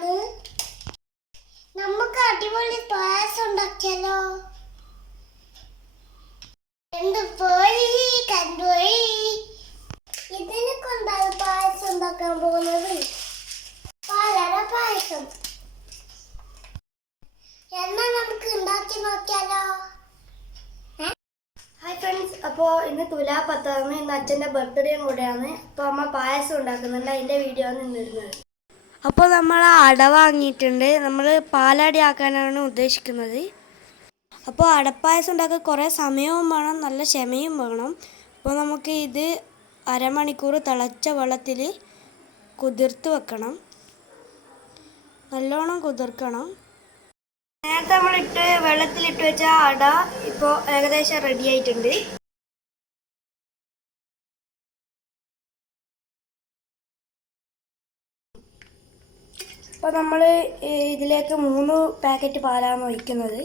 ആണ്. നമുക്ക് അടിപൊളി പായസം ഉണ്ടാക്കിയാലോ? എന്ത് പോയി കണ്ടുപോയി. ഇതിനെ കൊണ്ടാണ് പായസം ഉണ്ടാക്കാൻ പോകുന്നത്. പാലട പായസം. എന്നാ നമുക്ക് ഉണ്ടാക്കി നോക്കിയാലോ? ഹായ് ഫ്രണ്ട്സ്, അപ്പോൾ ഇന്ന് തുലാപ്പത്താണ്. ഇന്ന് അച്ഛൻ്റെ ബർത്ത്ഡേയും കൂടെയാണ്. അപ്പോൾ നമ്മൾ പായസം ഉണ്ടാക്കുന്നുണ്ട്. അതിൻ്റെ വീഡിയോ ആണ് ഇന്നിടുന്നത്. അപ്പോൾ നമ്മൾ അട വാങ്ങിയിട്ടുണ്ട്. നമ്മൾ പാലട ആക്കാനാണ് ഉദ്ദേശിക്കുന്നത്. അപ്പോൾ അടപ്പായസം ഉണ്ടാക്കാൻ കുറേ സമയവും വേണം, നല്ല ക്ഷമയും വേണം. അപ്പോൾ നമുക്ക് ഇത് അരമണിക്കൂർ തിളച്ച വെള്ളത്തിൽ കുതിർത്ത് വെക്കണം. നല്ലോണം കുതിർക്കണം. നേരത്തെ നമ്മളിട്ട് വെള്ളത്തിലിട്ട് വെച്ച അട ഇപ്പോൾ ഏകദേശം റെഡി ആയിട്ടുണ്ട്. അപ്പോൾ നമ്മൾ ഇതിലേക്ക് 3 പാക്കറ്റ് പാലാണ് ഒഴിക്കുന്നത്.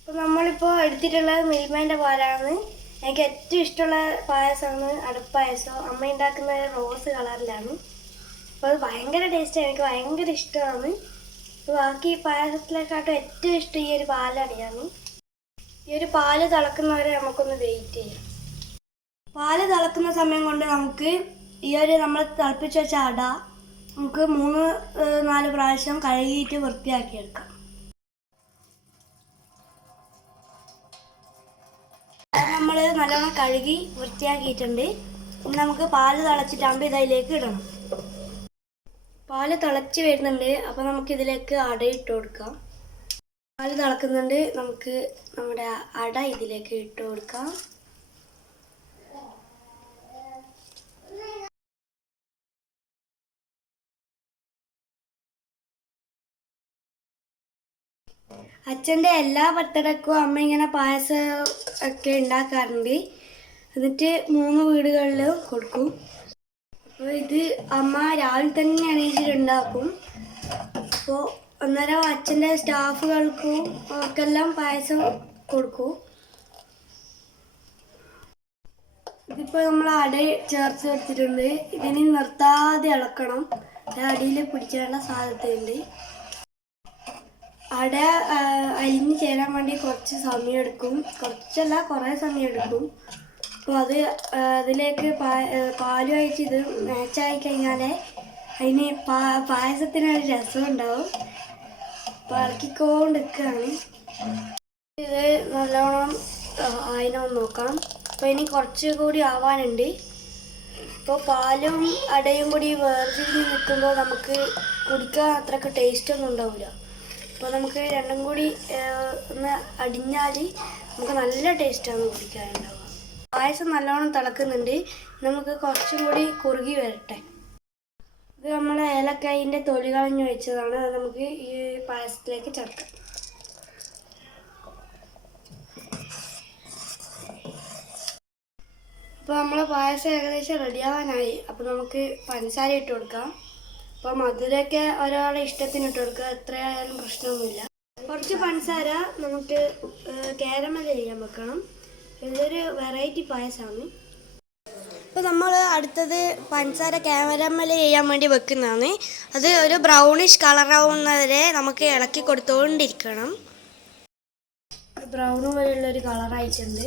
അപ്പോൾ നമ്മളിപ്പോൾ എടുത്തിട്ടുള്ളത് മിൽമേൻ്റെ പാലാണ്. എനിക്ക് ഏറ്റവും ഇഷ്ടമുള്ള പായസമാണ് അടപ്പായസം. അമ്മ ഉണ്ടാക്കുന്നത് റോസ് കളറിലാണ്. അപ്പോൾ അത് ഭയങ്കര ടേസ്റ്റാണ്, എനിക്ക് ഭയങ്കര ഇഷ്ടമാണ്. അപ്പോൾ ബാക്കി പായസത്തിലേക്കാട്ടും ഏറ്റവും ഇഷ്ടം ഈ ഒരു പാലടയാണ്. ഈ ഒരു പാല് തിളക്കുന്നവരെ നമുക്കൊന്ന് വെയിറ്റ് ചെയ്യാം. പാല് തിളക്കുന്ന സമയം കൊണ്ട് നമുക്ക് ഈ ഒരു നമ്മൾ തിളപ്പിച്ച് വെച്ച അട നമുക്ക് 3-4 പ്രാവശ്യം കഴുകിയിട്ട് വൃത്തിയാക്കിയെടുക്കാം. നമ്മൾ നല്ലോണം കഴുകി വൃത്തിയാക്കിയിട്ടുണ്ട്. ഇനി നമുക്ക് പാല് തിളച്ചിട്ടാകുമ്പോൾ ഇതിലേക്ക് ഇടണം. പാല് തിളച്ച് വരുന്നുണ്ട്. അപ്പോൾ നമുക്ക് ഇതിലേക്ക് അട ഇട്ട് കൊടുക്കാം. പാല് തിളക്കുന്നുണ്ട്. നമുക്ക് നമ്മുടെ അട ഇതിലേക്ക് ഇട്ട് കൊടുക്കാം. അച്ഛൻ്റെ എല്ലാ ബർത്ത്ഡേക്കും അമ്മ ഇങ്ങനെ പായസം ഒക്കെ ഉണ്ടാക്കാറുണ്ട്. എന്നിട്ട് 3 വീടുകളിൽ കൊടുക്കും. അപ്പോൾ ഇത് അമ്മ രാവിലെ തന്നെ എണീച്ചിട്ടുണ്ടാക്കും. അപ്പോൾ അന്നേരം അച്ഛൻ്റെ സ്റ്റാഫുകൾക്കും ഒക്കെല്ലാം പായസം കൊടുക്കും. ഇതിപ്പോൾ നമ്മൾ അട ചേർത്ത് വെച്ചിട്ടുണ്ട്. ഇതിന് നിർത്താതെ ഇളക്കണം. അടിയിൽ പിടിച്ചേണ്ട സാധ്യതയുണ്ട്. അട അലിഞ്ഞ് ചേരാൻ വേണ്ടി കുറച്ച് സമയം എടുക്കും. കുറച്ചല്ല, കുറേ സമയം എടുക്കും. അപ്പോൾ അതിലേക്ക് പാല് ഒഴിച്ച് ഇത് മാച്ചായി കഴിഞ്ഞാൽ അതിന് പായസത്തിനൊരു രസം ഉണ്ടാവും. അപ്പോൾ ഇറക്കിക്കൊണ്ട് നിൽക്കുകയാണ്. ഇത് നല്ലോണം അതിനൊന്ന് നോക്കാം. അപ്പോൾ ഇനി കുറച്ചുകൂടി ആവാനുണ്ട്. ഇപ്പോൾ പാലും അടയും കൂടി വേർതിരിഞ്ഞ് നിൽക്കുമ്പോൾ നമുക്ക് കുടിക്കാൻ അത്രയ്ക്ക് ടേസ്റ്റൊന്നും ഉണ്ടാവില്ല. അപ്പോൾ നമുക്ക് രണ്ടും കൂടി ഒന്ന് അടിഞ്ഞാൽ നമുക്ക് നല്ല ടേസ്റ്റാണ് കുടിക്കാനുണ്ടാവുക. പായസം നല്ലോണം തിളക്കുന്നുണ്ട്. നമുക്ക് കുറച്ചും കൂടി കുറുകി വരട്ടെ. ഇത് നമ്മൾ ഏലക്കായിൻ്റെ തൊലി കളഞ്ഞ് വെച്ചതാണ്. അത് നമുക്ക് ഈ പായസത്തിലേക്ക് ചേർക്കാം. അപ്പോൾ നമ്മൾ പായസം ഏകദേശം റെഡിയാവാനായി. അപ്പോൾ നമുക്ക് പഞ്ചസാര ഇട്ട് കൊടുക്കാം. അപ്പോൾ മധുരമൊക്കെ ഒരാളുടെ ഇഷ്ടത്തിന് ഇട്ട് കൊടുക്കുക, എത്രയായാലും പ്രശ്നമൊന്നുമില്ല. കുറച്ച് പഞ്ചസാര നമുക്ക് കാരമൽ ചെയ്യാൻ വെക്കണം. ഇതൊരു വെറൈറ്റി പായസമാണ്. അപ്പോൾ നമ്മൾ അടുത്തത് പഞ്ചസാര കാരമൽ ചെയ്യാൻ വേണ്ടി വെക്കുന്നതാണ്. അത് ഒരു ബ്രൗണിഷ് കളറാവുന്നവരെ നമുക്ക് ഇളക്കി കൊടുത്തുകൊണ്ടിരിക്കണം. ബ്രൗൺ പോലെയുള്ളൊരു കളറായിട്ടുണ്ട്.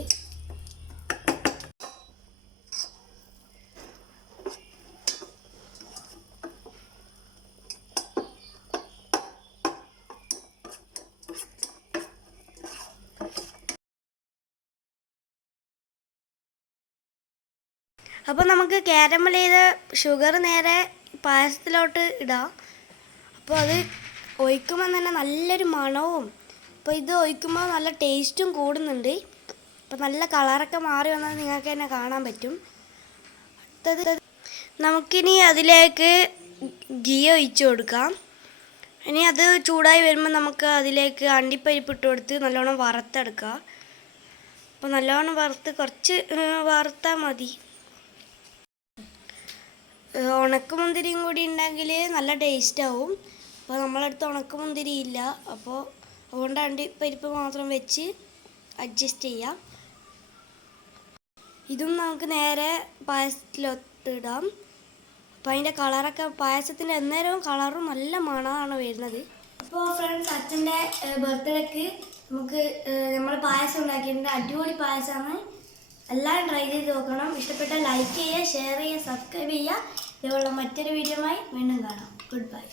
അപ്പോൾ നമുക്ക് കാരമൽ ചെയ്ത ഷുഗർ നേരെ പായസത്തിലോട്ട് ഇടാം. അപ്പോൾ അത് ഒഴിക്കുമ്പോൾ തന്നെ നല്ലൊരു മണവും, അപ്പോൾ ഇത് ഒഴിക്കുമ്പോൾ നല്ല ടേസ്റ്റും കൂടുന്നുണ്ട്. അപ്പോൾ നല്ല കളറൊക്കെ മാറി വന്നാൽ നിങ്ങൾക്ക് തന്നെ കാണാൻ പറ്റും. അടുത്തത് നമുക്കിനി അതിലേക്ക് ഗീ ഒഴിച്ച് കൊടുക്കാം. ഇനി അത് ചൂടായി വരുമ്പോൾ നമുക്ക് അതിലേക്ക് അണ്ടിപ്പരിപ്പ് ഇട്ട് കൊടുത്ത് നല്ലോണം വറുത്തെടുക്കുക. അപ്പോൾ നല്ലോണം കുറച്ച് വറുത്താൽ മതി. ഉണക്കമുന്തിരിയും കൂടി ഉണ്ടെങ്കിൽ നല്ല ടേസ്റ്റ് ആവും. അപ്പോൾ നമ്മളടുത്ത് ഉണക്കമുന്തിരി ഇല്ല. അപ്പോൾ അതുകൊണ്ട് അണ്ടിപ്പരിപ്പ് മാത്രം വെച്ച് അഡ്ജസ്റ്റ് ചെയ്യാം. ഇതും നമുക്ക് നേരെ പായസത്തിലൊത്തിടാം. അപ്പോൾ അതിൻ്റെ കളറൊക്കെ പായസത്തിൻ്റെ അന്നേരവും കളറും നല്ല മണമാണ് വരുന്നത്. അപ്പോൾ ഫ്രണ്ട്സ്, അച്ഛൻ്റെ ബർത്ത്ഡേക്ക് നമുക്ക് നമ്മൾ പായസം ഉണ്ടാക്കിയിട്ടുണ്ട്. അടിപൊളി പായസമാണ്. എല്ലാവരും ട്രൈ ചെയ്ത് നോക്കണം. ഇഷ്ടപ്പെട്ടാൽ ലൈക്ക് ചെയ്യുക, ഷെയർ ചെയ്യുക, സബ്സ്ക്രൈബ് ചെയ്യുക. ഇതുപോലുള്ള മറ്റൊരു വീഡിയോയുമായി വീണ്ടും കാണാം. Good bye.